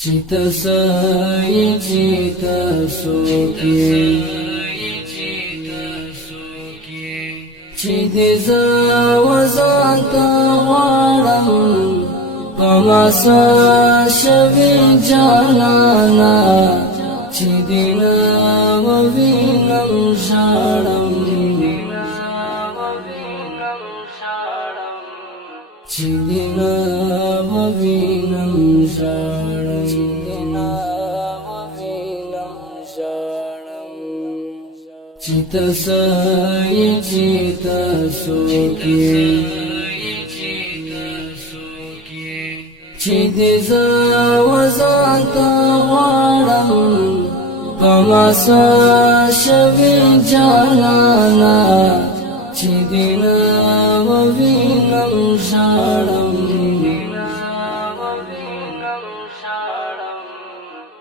چیتا سایی چیتا سوکی چی دی زوزان تا غوارم پماسا شوی جانانا چی دینا ووینم شارم چی دینا ووینم شارم چیتا سایی چیتا سوکی چی دی زوزان تا غوارم پماسا شوی جانانا چی دینا ووینم شارم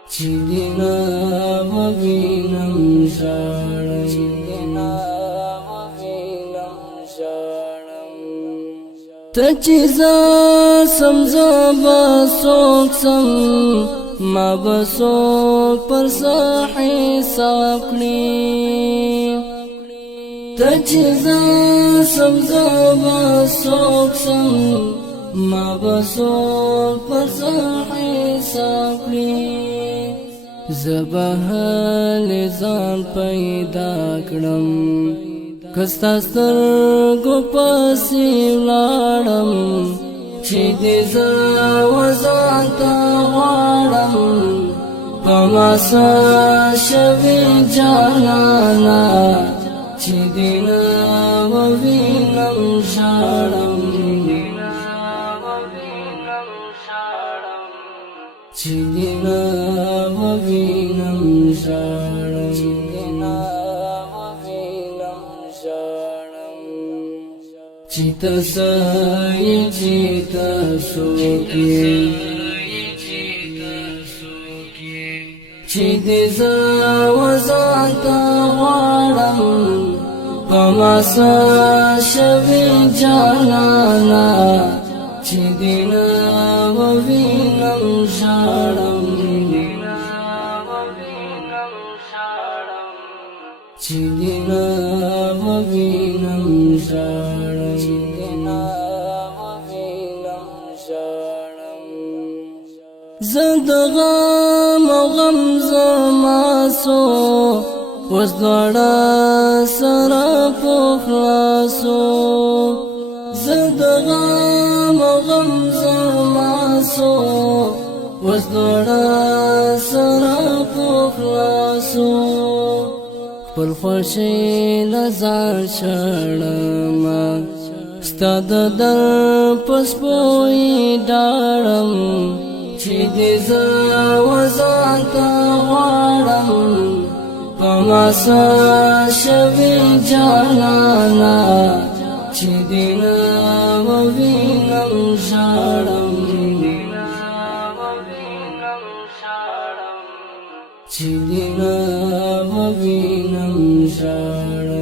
چی دینا ووینم شارم تا چیزا سمزا بسوک سم ما بسوک پر ساحی ساکلی تا چیزا سمزا بسوک سم ما بسوک پر ساحی ساکلی زبحل ځان پیدا کړم کستا سترګو پسې ولاړم چې دې زه وځان ته غواړم پماسا شوی جانانا چې دې نه ووینم ژاړم چی دینا ووینم ژاړم چیتا سایی چیتا سوکی چی دی زوزان تا غوارم پماسا شوی جانانا چی دینا ووینم ژاړم چی دینا ووینم ژاړم زه د غم او غم زما سو اوس دواړه سره په خلاصو زه د غم او غم زما سو اوس دواړه سره په خلاصو خپل خوښۍ له ځان شړمه ستا د در په سپوی ډاړم چې دې زه وځان ته غواړم پماسا شوی جانانا چې دې نه ووینم ژاړم چې دې نه ووینم ژاړم